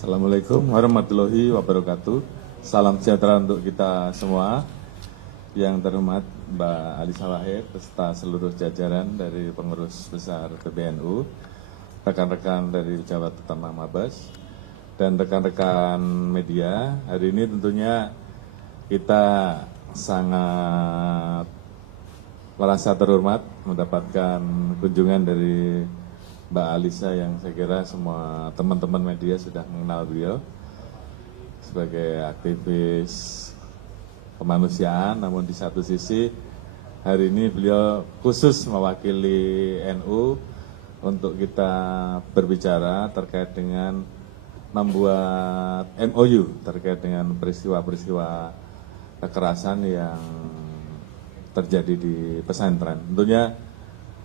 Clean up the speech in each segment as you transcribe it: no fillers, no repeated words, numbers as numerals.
Assalamualaikum warahmatullahi wabarakatuh. Salam sejahtera untuk kita semua. Yang terhormat Mbak Alisa Wahid beserta seluruh jajaran dari pengurus besar PBNU, rekan-rekan dari pejabat utama Mabes, dan rekan-rekan media. Hari ini tentunya kita sangat merasa terhormat mendapatkan kunjungan dari Mbak Alisa yang saya kira semua teman-teman media sudah mengenal beliau sebagai aktivis kemanusiaan, namun di satu sisi hari ini beliau khusus mewakili NU untuk kita berbicara terkait dengan membuat MOU terkait dengan peristiwa-peristiwa kekerasan yang terjadi di pesantren. Tentunya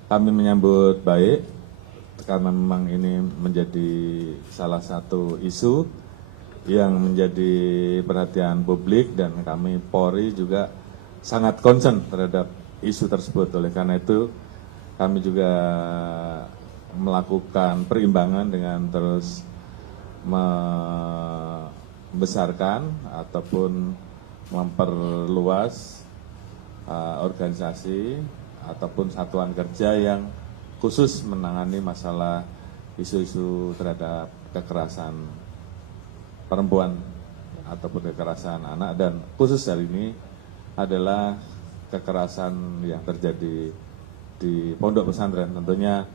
kami menyambut baik karena memang ini menjadi salah satu isu yang menjadi perhatian publik dan kami Polri juga sangat concern terhadap isu tersebut. Oleh karena itu kami juga melakukan perimbangan dengan terus membesarkan ataupun memperluas organisasi ataupun satuan kerja yang khusus menangani masalah isu-isu terhadap kekerasan perempuan ataupun kekerasan anak, dan khusus hari ini adalah kekerasan yang terjadi di pondok pesantren. Tentunya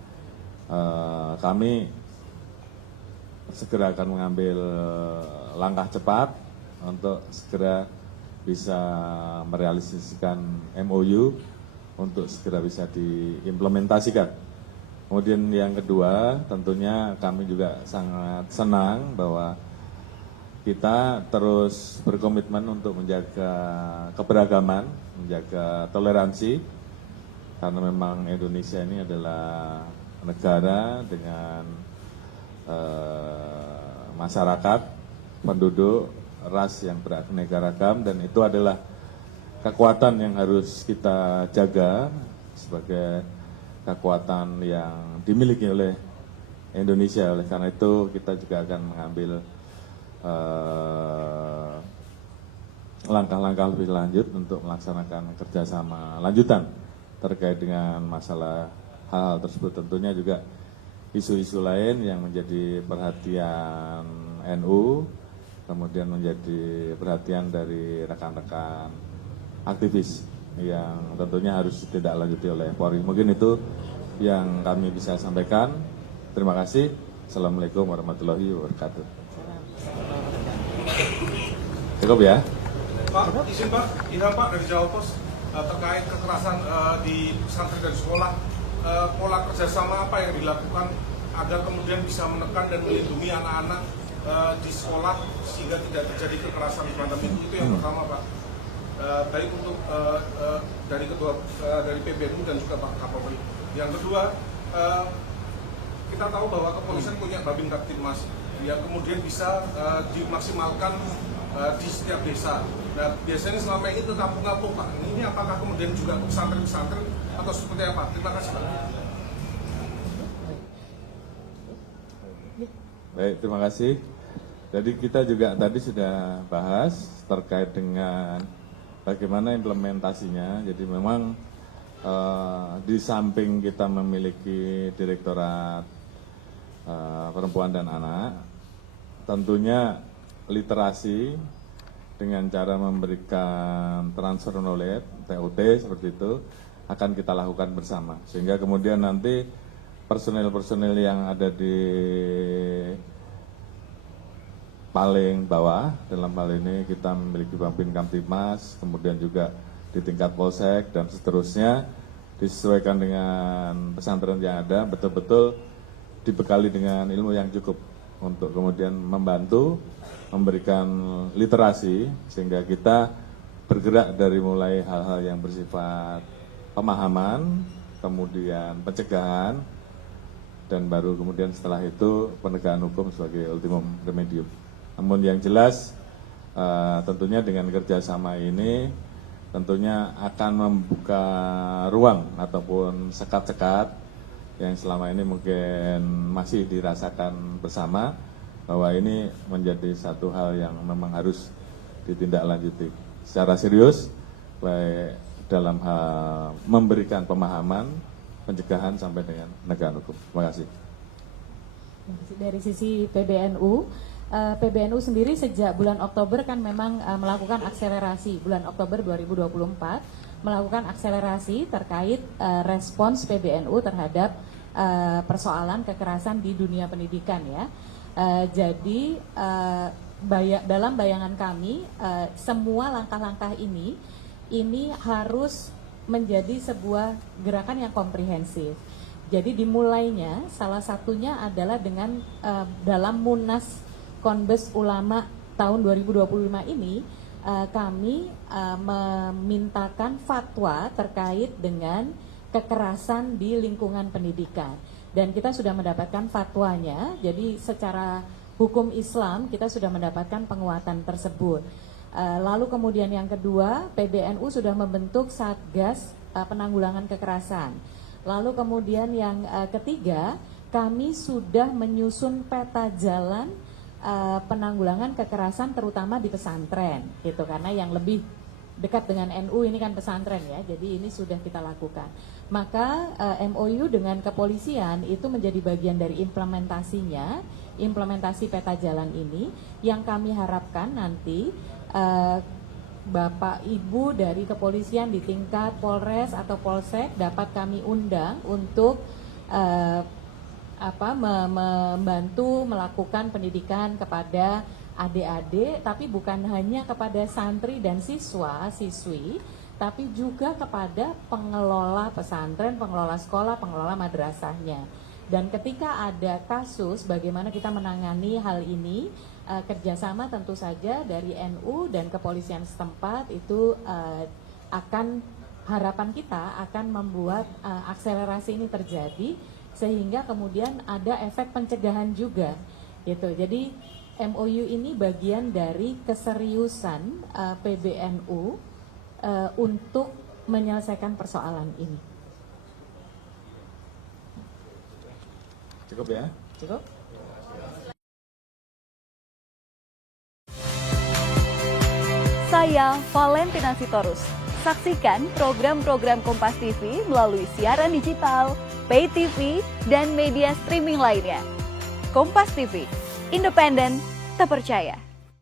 kami segera akan mengambil langkah cepat untuk segera bisa merealisasikan MOU untuk segera bisa diimplementasikan. Kemudian yang kedua, tentunya kami juga sangat senang bahwa kita terus berkomitmen untuk menjaga keberagaman, menjaga toleransi, karena memang Indonesia ini adalah negara dengan masyarakat, penduduk, ras yang beraneka ragam, dan itu adalah kekuatan yang harus kita jaga sebagai kekuatan yang dimiliki oleh Indonesia. Oleh karena itu kita juga akan mengambil langkah-langkah lebih lanjut untuk melaksanakan kerjasama lanjutan terkait dengan masalah hal-hal tersebut. Tentunya juga isu-isu lain yang menjadi perhatian NU, kemudian menjadi perhatian dari rekan-rekan aktivis yang tentunya harus tidak lanjuti oleh Polri. Mungkin itu yang kami bisa sampaikan. Terima kasih. Assalamualaikum warahmatullahi wabarakatuh. Cukup ya? Pak, izin Pak, Ilham Pak dari Jawa Pos terkait kekerasan di pesantren dan sekolah, pola kerjasama apa yang dilakukan agar kemudian bisa menekan dan melindungi anak-anak di sekolah sehingga tidak terjadi kekerasan semacam itu yang pertama Pak. Baik untuk dari dari PBNU dan juga Pak Kapolri. Yang kedua, kita tahu bahwa kepolisian punya Babin Kaptipmas yang kemudian bisa dimaksimalkan di setiap desa. Nah, biasanya selama ini ke kampung-kampung Pak. Ini apakah kemudian juga pesantren-pesantren atau seperti apa? Terima kasih Pak. Baik, terima kasih. Jadi kita juga tadi sudah bahas terkait dengan bagaimana implementasinya. Jadi memang di samping kita memiliki Direktorat Perempuan dan Anak, tentunya literasi dengan cara memberikan transfer knowledge, TOT seperti itu, akan kita lakukan bersama. Sehingga kemudian nanti personil-personil yang ada di paling bawah, dalam hal ini kita memiliki Babin Kamtipmas, kemudian juga di tingkat Polsek dan seterusnya, disesuaikan dengan pesantren yang ada, betul-betul dibekali dengan ilmu yang cukup untuk kemudian membantu memberikan literasi sehingga kita bergerak dari mulai hal-hal yang bersifat pemahaman, kemudian pencegahan, dan baru kemudian setelah itu penegakan hukum sebagai ultimum remedium. Namun yang jelas tentunya dengan kerjasama ini tentunya akan membuka ruang ataupun sekat-sekat yang selama ini mungkin masih dirasakan bersama, bahwa ini menjadi satu hal yang memang harus ditindaklanjuti secara serius, baik dalam hal memberikan pemahaman, pencegahan sampai dengan penegakan hukum. Terima kasih. Dari sisi PBNU, PBNU sendiri sejak bulan Oktober kan memang melakukan akselerasi, bulan Oktober 2024 melakukan akselerasi terkait respons PBNU terhadap persoalan kekerasan di dunia pendidikan ya. Jadi dalam bayangan kami semua langkah-langkah ini harus menjadi sebuah gerakan yang komprehensif. Jadi dimulainya salah satunya adalah dengan dalam Munas Konbes Ulama tahun 2025 ini kami memintakan fatwa terkait dengan kekerasan di lingkungan pendidikan. Dan kita sudah mendapatkan fatwanya, jadi secara hukum Islam kita sudah mendapatkan penguatan tersebut. Lalu kemudian yang kedua, PBNU sudah membentuk Satgas Penanggulangan Kekerasan. Lalu kemudian yang ketiga, kami sudah menyusun peta jalan penanggulangan kekerasan terutama di pesantren, gitu, karena yang lebih dekat dengan NU ini kan pesantren ya, jadi ini sudah kita lakukan. Maka MOU dengan kepolisian itu menjadi bagian dari implementasinya, implementasi peta jalan ini, yang kami harapkan nanti Bapak Ibu dari kepolisian di tingkat Polres atau Polsek dapat kami undang untuk membantu melakukan pendidikan kepada adik-adik, tapi bukan hanya kepada santri dan siswa-siswi, tapi juga kepada pengelola pesantren, pengelola sekolah, pengelola madrasahnya. Dan ketika ada kasus, bagaimana kita menangani hal ini, kerjasama tentu saja dari NU dan kepolisian setempat itu harapan kita akan membuat akselerasi ini terjadi, sehingga kemudian ada efek pencegahan juga, gitu. Jadi MOU ini bagian dari keseriusan PBNU untuk menyelesaikan persoalan ini. Cukup ya? Cukup. Saya Valentina Sitorus. Saksikan program-program Kompas TV melalui siaran digital, pay TV, dan media streaming lainnya. Kompas TV, independen, terpercaya.